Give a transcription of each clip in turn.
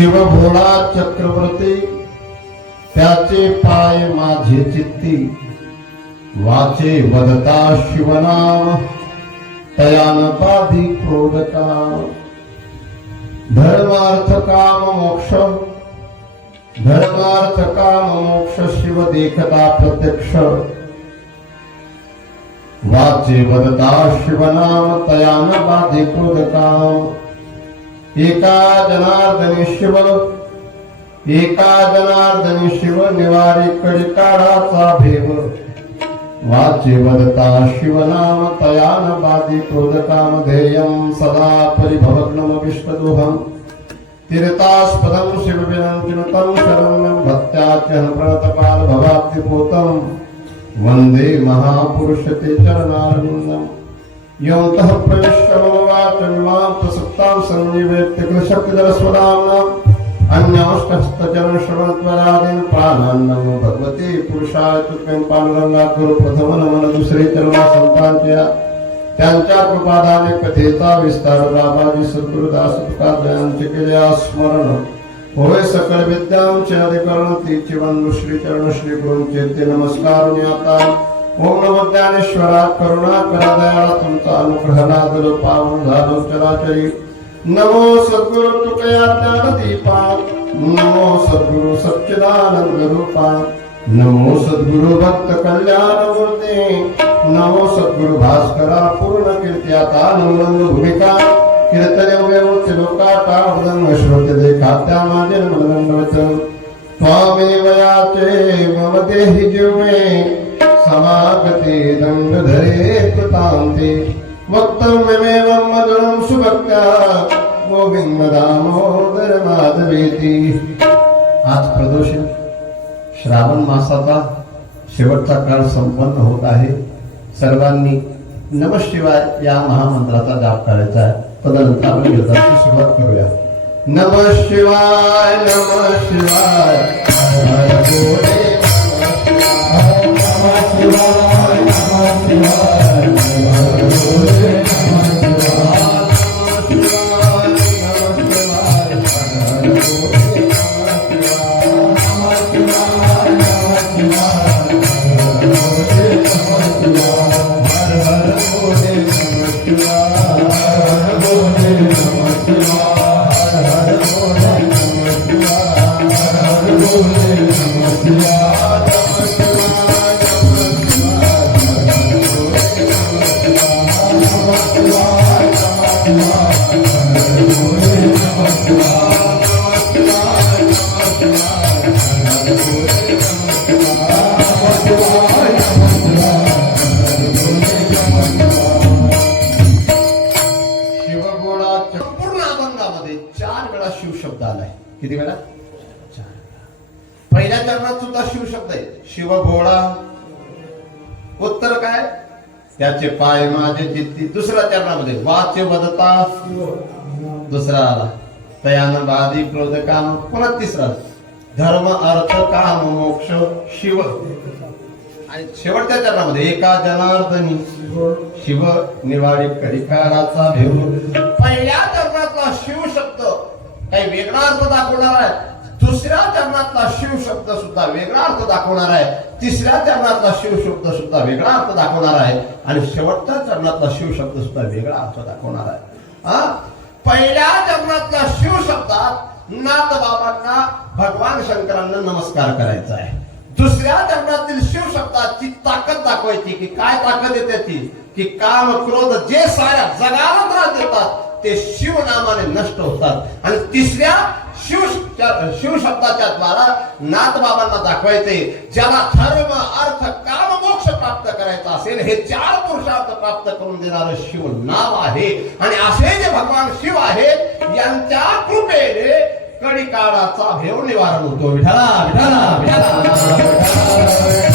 शिवभोळा चक्रवर्ती त्याचे पाय माझे चित्ती. वाचे वदता शिवनाम तयान पाधी क्रोधका धर्मार्थ काम मोक्ष धर्मार्थ काम मोक्ष शिव देखता प्रत्यक्ष. वाचे वदता शिवनाम तयान पाधी क्रोधकाम एका जनार्दनी शिव एका जनार्दनी शिव तयान बाधी क्रोधकाम ध्येयं सदा परिभवग्नम विश्वदोहम् तीर्थास्पदं शिवविनन्तिनुतं शरण्यं भक्त्याख्यं प्रणतपाल भवाब्धिपूतं। वन्दे महापुरुष ते चरणारविन्दम् योऽन्तः प्रविश्य वा वाचमिमां प्रसक्तां सन्निवेत्य कृशक्तिधरस्वदाम्नाम् अन्याष्टस्तचरणश्रवणत्वरादीन् प्राणान्नं भगवते पुरुषाय तुभ्यं पांडुरंगा गुरु प्रथम नमन दुसरे चरण संतांच्या त्यांच्या कृपादाने कथेचा विस्तार बाबाजी सद्गुरुदास तुकादयांचे केले स्मरण होय सकल विद्यांचे अधिकरण तीची वंदु श्री चरण श्री गुरूंचे ते नमस्कार आता ओम नमो ज्ञानेश्वरा करुणा करा दयाळा तुमचा अनुग्रह लादलो पावन झालो चराचरी. नमो सद्गुरु तुकया ज्ञान दीपा नमो सद्गुरु सच्चिदानंद रूपा. नमो सद्गुरु भक्त कल्याण मूर्ते. नमो सद्गुरु भास्करा पूर्ण कीर्त्याता नमन भूमिका. कीर्तन व्यवच लोकाटा वदन श्रोते देखा त्या माझे मनगंड वचन. स्वामी वयाचे मम देहि जीवे समागते दंड धरे कृतांते वक्तव्यमेवं मधुरं सुभक्त्या गोविंद दामोदर माधवेती। आज प्रदोष श्रावण मासाचा शेवटचा काळ संपन्न होत आहे. सर्वांनी नमशिवाय या महामंत्राचा जाप करायचा आहे. तदनंतर आपण युद्धाची सुरुवात करूया. नम शिवाय नम शिवाय. नमः शिवाय, दुसऱ्या चरणामध्ये वाच्य वदता. दुसरा आला तयान बाधी क्रोध काम. पुन्हा तिसरा धर्म अर्थ काम मोक्ष शिव. आणि शेवटच्या चरणामध्ये एका जनार्दनी शिव निवाडी करिकाराचा भेऊ पहिल्या चरणातला शिव शब्द काही वेगळा अर्थ दाखवणार आहे. दुसऱ्या चरणातला शिव शब्द सुद्धा वेगळा अर्थ दाखवणार आहे. तिसऱ्या चरणातला शिव शब्द सुद्धा वेगळा अर्थ दाखवणार आहे. आणि शेवटच्या चरणातला शिव शब्द सुद्धा वेगळा अर्थ दाखवणार आहे. हा? पहिल्या चरणातल्या शिव शब्दात नाथ बाबांना भगवान शंकरांना नमस्कार करायचा आहे. दुसऱ्या चरणातील शिव शब्दाची ताकद दाखवायची की काय ताकद येते ती? की काम क्रोध जे साऱ्या जगाला त्रास देतात ते शिव नामाने नष्ट होतात. आणि तिसऱ्या शिव शिव शब्दाच्या द्वारा नाथबाबांना दाखवायचे ज्याला धर्म अर्थ काम मोक्ष प्राप्त करायचा असेल हे चार पुरुषार्थ प्राप्त करून देणारं शिव नाव आहे. आणि असे जे भगवान शिव आहेत यांच्या कृपेने कडी काळाचा भेव निवारण होतो. विठाला विठाला विठाला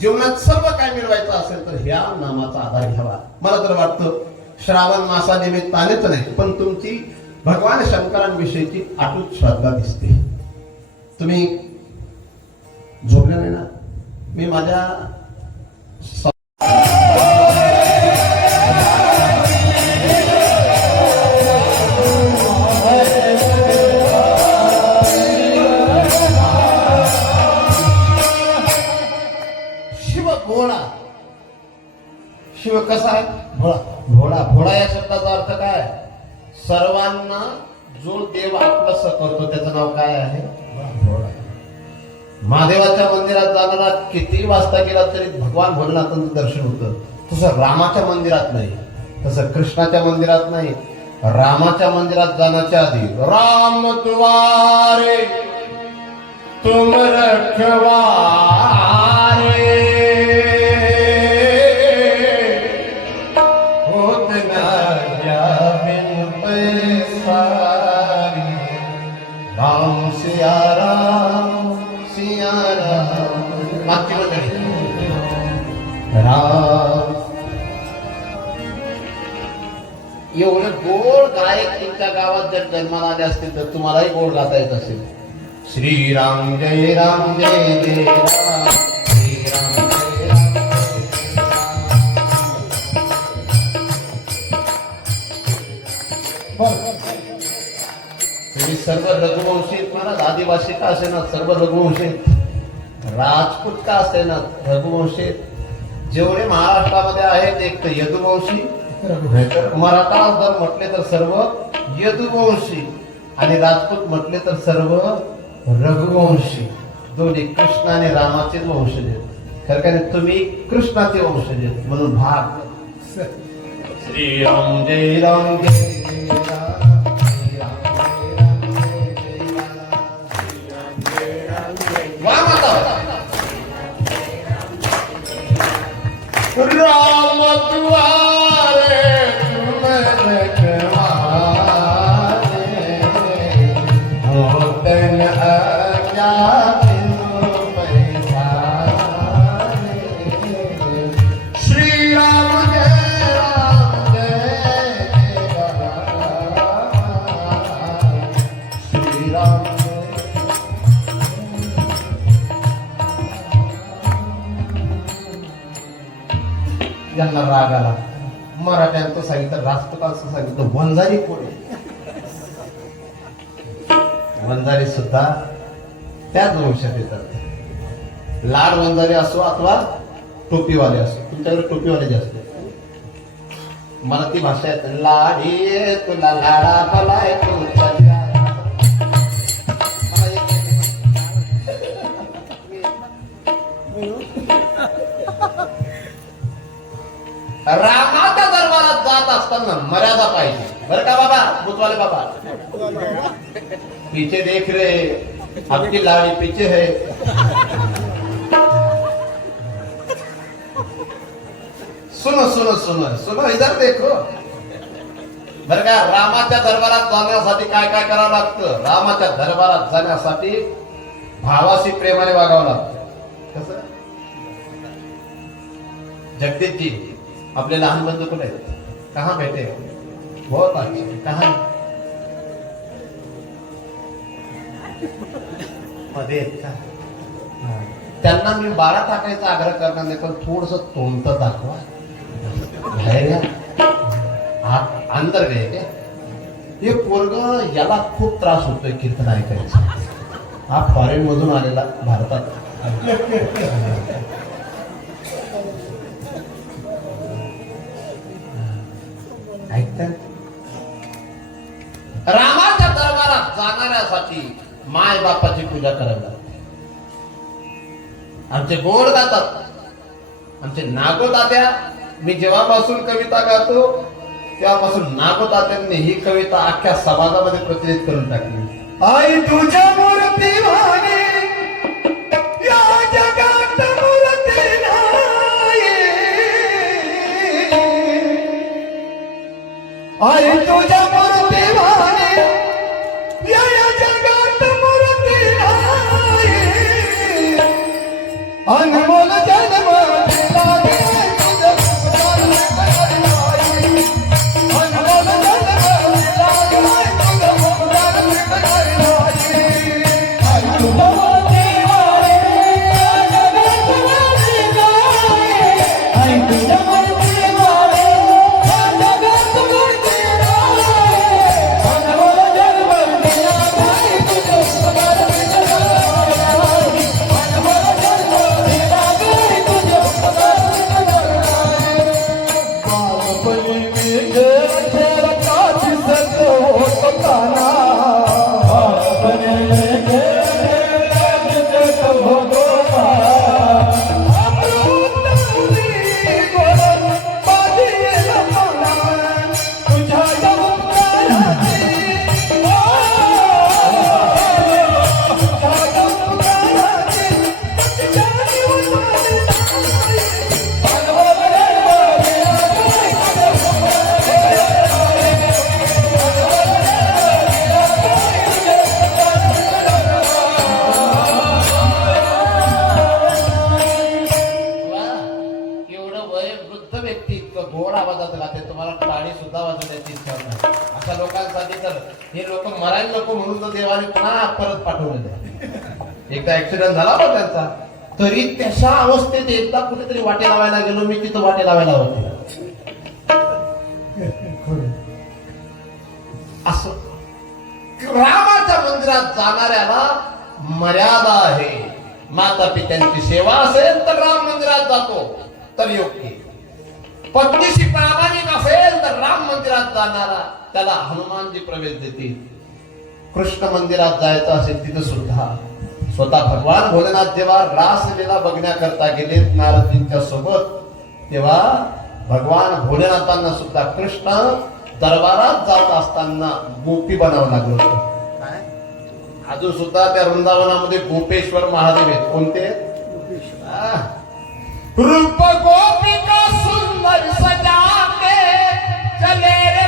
जीवनात सर्व काय मिळवायचं असेल तर ह्या नामाचा आधार घ्यावा. मला तर वाटतं श्रावण मासा निमित्तानेच नाही पण तुमची भगवान शंकरांविषयीची अटूट श्रद्धा दिसते. तुम्ही झोपले नाही ना? मी माझ्या भगवान भोलेनाथांचं दर्शन होतं. तसं रामाच्या मंदिरात नाही तसं कृष्णाच्या मंदिरात नाही रामाच्या मंदिरात जाण्याच्या आधी राम तुवारे तुम रखवा गावात जर जन्माला आले असतील तर तुम्हालाही गोड गाता येत असेल. श्रीराम जय राम जय जय राम. श्रीराम जय राम. जय जय राम. तुम्ही सर्व रघुवंशी महाराज आदिवासी का असेना? सर्व रघुवंशी. राजपूत का असेना? रघुवंशी. जेवढे महाराष्ट्रामध्ये आहेत एक तर यदुवंशी मराठा जर म्हटले तर सर्व यदुवंशी आणि राजपूत म्हटले तर सर्व रघुवंशी दोन्ही कृष्ण आणि रामाचे वंशज खरं काय तुम्ही कृष्णाचे वंशज म्हणून भाग श्रीराम जय राम जय जय राम जय राम जय वंजारी कोण आहे? वंजारी सुद्धा त्याच वंशात येतात. लाड वंजारी असो अथवा टोपीवाले असो तुमच्याकडे टोपीवाले जास्त मला ती भाषा येत लाडी तुला लाडा भलाय तुझ्या मला येत नाही. रामाच्या असताना मर्यादा पाहिजे. बरं का बाबा? भूतवाले बाबा? पीछे देख रे आपकी लाड़ी पीछे है. सुनो सुनो सुनो सुनो इधर देखो. बर का रामाच्या दरबारात जाण्यासाठी काय काय करावं लागतं? रामाच्या दरबारात जाण्यासाठी भावाशी प्रेमाने वागावं लागतं. कस? जगदीश आपले लहान बंधू कुठे आहेत? कहाँ बैठे हो? बहुत अच्छे कहाँ मध्ये त्यांना मी बारा टाकायचा आग्रह करणार नाही पण थोडस तोंड दाखवा. बाहेर या. आत अंदर हे. पोरग याला खूप त्रास होतोय कीर्तन ऐकायचा हा फॉरेन मधून आलेला भारतात. माय बापाची पूजा करावी लागते. आमचे गोड गातात आमचे नागो तात्या मी जेव्हापासून कविता गातो तेव्हापासून नागो तात्यांनी ही कविता अख्ख्या समाजामध्ये प्रचलित करून टाकली. आई तुझ्या मूर्ती वाणी आई तुझ्या अनमोल ऍक्सिडेंट झाला होता त्यांचा तरी तशा अवस्थेत एकदा कुठेतरी वाटे लावायला गेलो मी तिथं वाटे लावायला होते. असं रामाच्या मंदिरात जाणाऱ्याला मर्यादा आहे. माता पित्यांची सेवा असेल तर राम मंदिरात जातो तर योग्य. पत्नीशी प्रामाणिक असेल तर राम मंदिरात जाणारा त्याला हनुमानजी प्रवेश देतील. कृष्ण मंदिरात जायचं असेल तिथं सुद्धा. स्वतः भगवान भोलेनाथ जेव्हा रासलीला बघण्याकरता गेले नारदींच्या सोबत तेव्हा भगवान भोलेनाथांना सुद्धा कृष्ण दरबारात जात असताना गोपी बनावं लागलं होतं. अजून सुद्धा त्या वृंदावनामध्ये गोपेश्वर महादेव आहेत. कोणते? रूप गोपिका सुंदर सजा के चले रे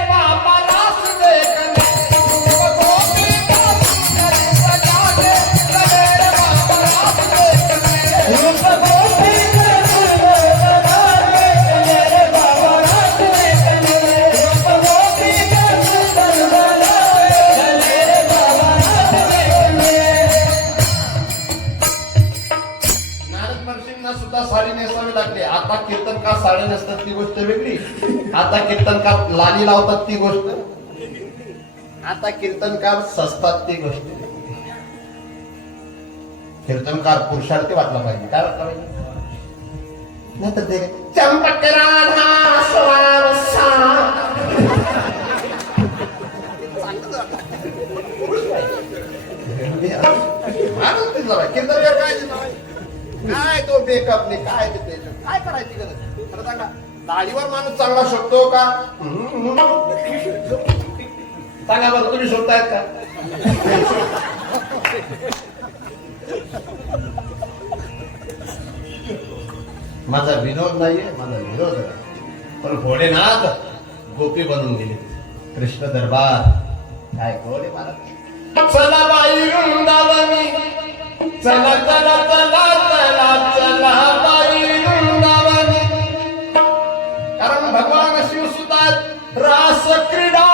आता कीर्तनकार लाली लावतात ती गोष्ट? आता कीर्तनकार सजतात ती गोष्ट. कीर्तनकार पुरुषार्थी वाटला पाहिजे. काय वाटला पाहिजे? नाहीतर ते चंपक जरा कीर्तनकार काय काय तो बेकअप नाही काय ते काय करायची गरज? खरं सांगा. दाढीवर माणूस चांगला शोधतो का? सांगा बरं तुम्ही शोधतायत का? माझा विनोद नाहीये माझा विरोध आहे. पण भोलेनाथ गोपी बनून गेले. कृष्ण दरबार. काय गोडे मला चला बाई वृंदावनी. चला चला चला चला रास क्रीडा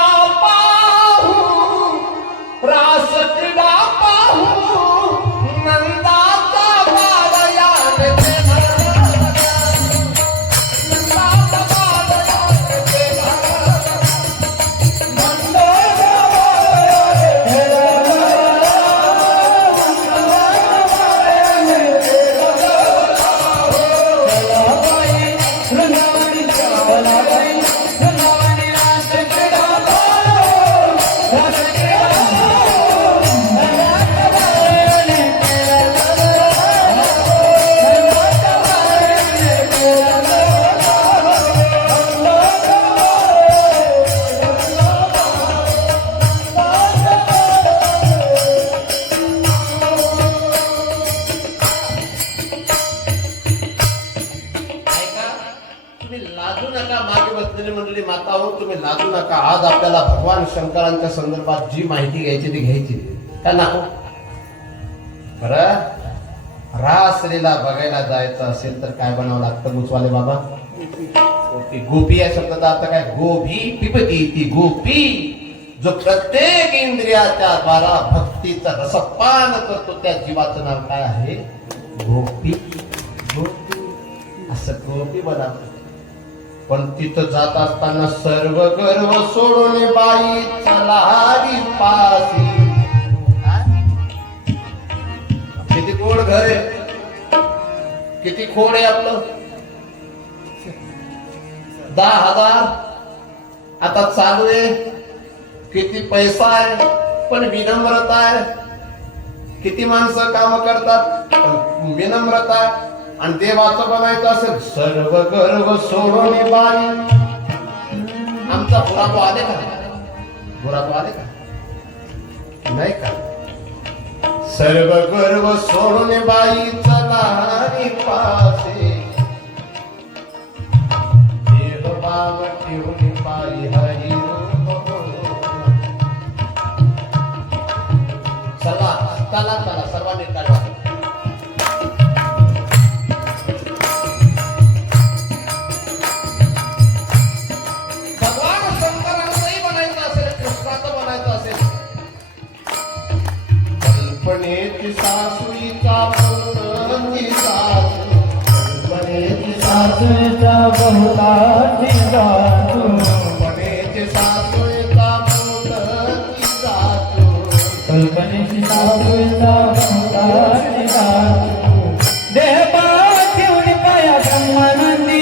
का आज आपल्याला भगवान शंकरांच्या संदर्भात जी माहिती घ्यायची ती घ्यायची. का नको बर? रासलीला बघायला जायचं असेल तर काय बनावं लागतं मुचवाले बाबा? गोपी गोपी या शब्दाचा अर्थ काय? गोभी पिपती ती गोपी जो प्रत्येक इंद्रियाच्या द्वारा भक्तीचा रसपान करतो त्या जीवाचं नाव काय आहे? गोपी. गोपी. असं गोपी बनावं. पण तिथं जात असताना सर्व गर्व सोडून बाई चला हरी पासी. किती गोड घर आहे. किती खोड आहे आपलं. दहा हजार. आता चालू आहे. किती पैसा आहे पण विनम्रता आहे. किती माणसं काम करतात पण विनम्रता आहे. आणि देवाचं बनायचं असेल सर्व गर्व सोडून बाई आमचा बुराबो आले का? बुराबो आले का? नाही का? सर्व गर्व सोडून बाई चला पासे. देव बाब ठेवून बाई हरी चला चला चला सर्वांनी टाळा Amém.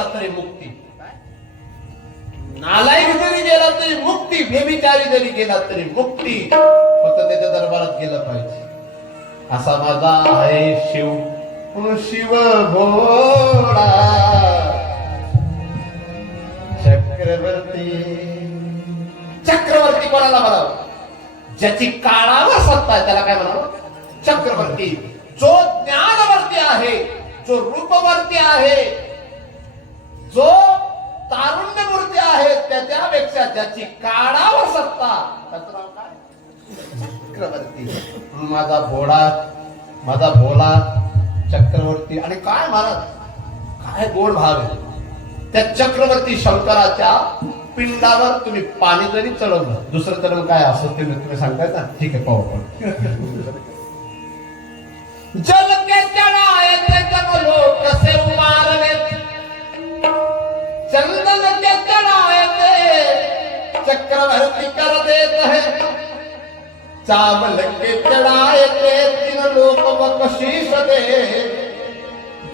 गेला तरी मुक्ती. नालायक जरी गेला तरी मुक्ती व्यभिचारी जरी गेला तरी मुक्ती फक्त त्याच्या दरबारात गेलं पाहिजे. असा माझा आहे शिव. पण शिव घोडा. चक्रवर्ती. चक्रवर्ती कोणाला म्हणावं? ज्याची काळावर सत्ता आहे त्याला काय म्हणावं? चक्रवर्ती. जो ज्ञानवर्ती आहे जो रूपवर्ती आहे जो तारुण्यमूर्ती आहे त्याच्यापेक्षा ज्याची काळावर सत्ता त्याचं नाव काय? चक्रवर्ती. माझा भोळा माझा भोला चक्रवर्ती. आणि काय महाराज? काय गोड भाव आहे? त्या चक्रवर्ती शंकराच्या पिंडावर तुम्ही पाणी जरी चढवलं दुसरं तर काय असं ते तुम्ही सांगताय ना ठीक आहे पाहू आपण. जल के चढाय ते जग लोक कसे उमारने चंदन के चढ़ाए थे चक्रवर्ती कर देते हैं चावल के चढ़ाए थे तीन लोक बकशीस दे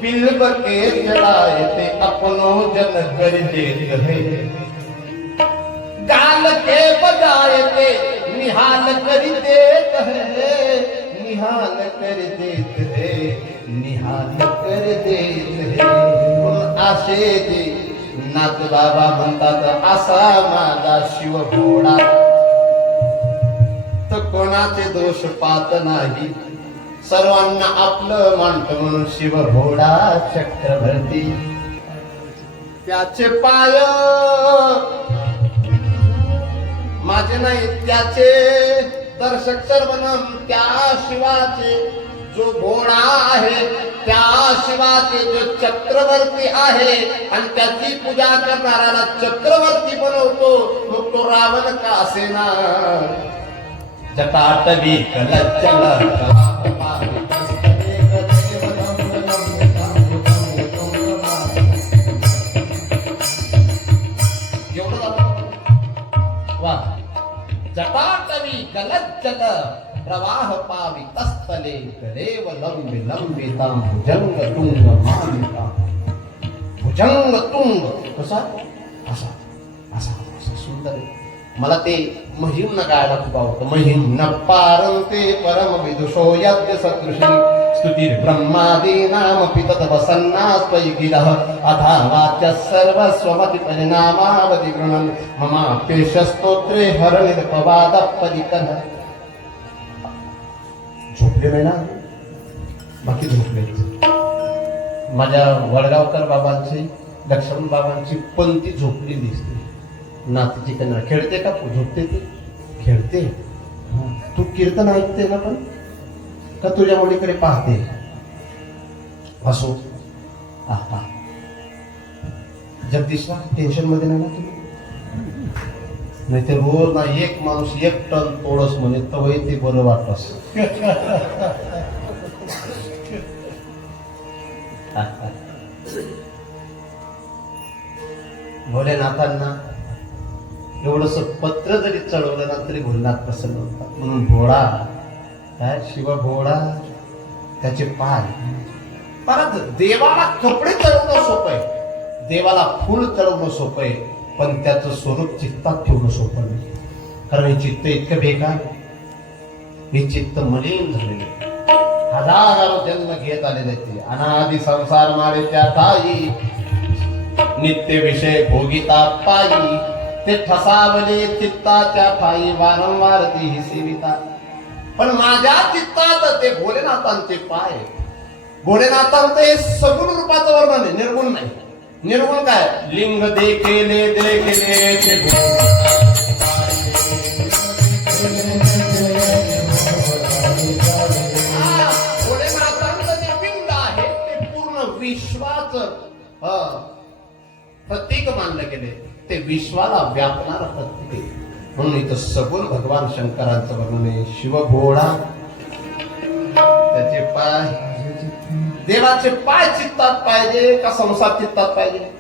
बिल्ब के चढ़ाए थे अपनो जन कर देते हैं गाल के बजाए थे निहाल कर देत है निहाल कर देत है निहाल कर देत है असे ते नाथ बाबा म्हणतात असा माझा शिव घोडा तर कोणाचे दोष पात नाही. सर्वांना आपलं मानत म्हणून शिव घोडा चक्रवर्ती. त्याचे पाय माझे नाही त्याचे दर्शक सर्वनम त्या शिवाचे जो घोडा आहे त्या शिवाचे जो चक्रवर्ती आहे आणि त्याची पूजा करणाऱ्याला चक्रवर्ती बनवतो मग तो रावण का असेना? जटाटवी कलचल वा. जटाटवी कलज्जल प्रवाह पावी तस्तले करेव लंबे लंबिता भुजंग तुंग मालिका भुजंग तुंग कसा असा असा असा सुंदर। मला ते महिम न गायला खूप आवडतं. महिम न पारंते परम विदुषो यज्ञ सदृशी। स्तुती ब्रह्मादी नाम पितत वसन्नास्त्वयि गिरः। अथा वाच्य सर्वस्वमति परिणामावधि गृणन् ममाप्येष स्तोत्रे हरनिर्पवाद झोपले नाही ना? बाकी झोपले माझ्या वडगावकर बाबांची लक्ष्मण बाबांची पंथी झोपली दिसते नातीची कन्या. खेळते का? झोपते ती. खेळते. तू कीर्तन ऐकते ना पण? का तुझ्या मुलीकडे पाहते? असो. आहा. जगदीशला टेन्शनमध्ये नाही ना तुम्ही? नाही तर रोज ना एक माणूस एक टन तोडस म्हणे तवही ते बरं वाटस. भोलेनाथांना एवढस पत्र जरी चढवलं ना तरी भोलेनाथ प्रसन्न होतात. म्हणून भोळा काय शिवा भोळा त्याचे पाय. परत देवाला कपडे चढवणं सोपं आहे. देवाला फुल चढवणं सोपं आहे. पण त्याचं स्वरूप चित्तात ठेवणं सोपं नाही. कारण हे चित्त इतकं बेकार हे चित्त मलिन झालेलं आहे. हजारो जन्म घेत आलेले ते. अनादि संसार मारे त्या ताई. नित्य विषय भोगिता पायी. ते ठसावले चित्ताच्या ठाई वारंवार ती ही सेविता. पण माझ्या चित्तात ते भोलेनाथांचे पाय भोलेनाथांचं हे सगुण रूपाचं वर्णन आहे. निर्गुण नाही. निर्गुण काय? लिंग देखेले देखले ते पूर्ण विश्वाचं प्रतीक मानलं गेले. ते विश्वाला व्यापणार प्रत्येक म्हणून इथं सगुण भगवान शंकरांचं वर्णन आहे शिव भोळा त्याचे पाय देवाचे पाय चित्तात पाहिजे का संसार चित्तात पाहिजे?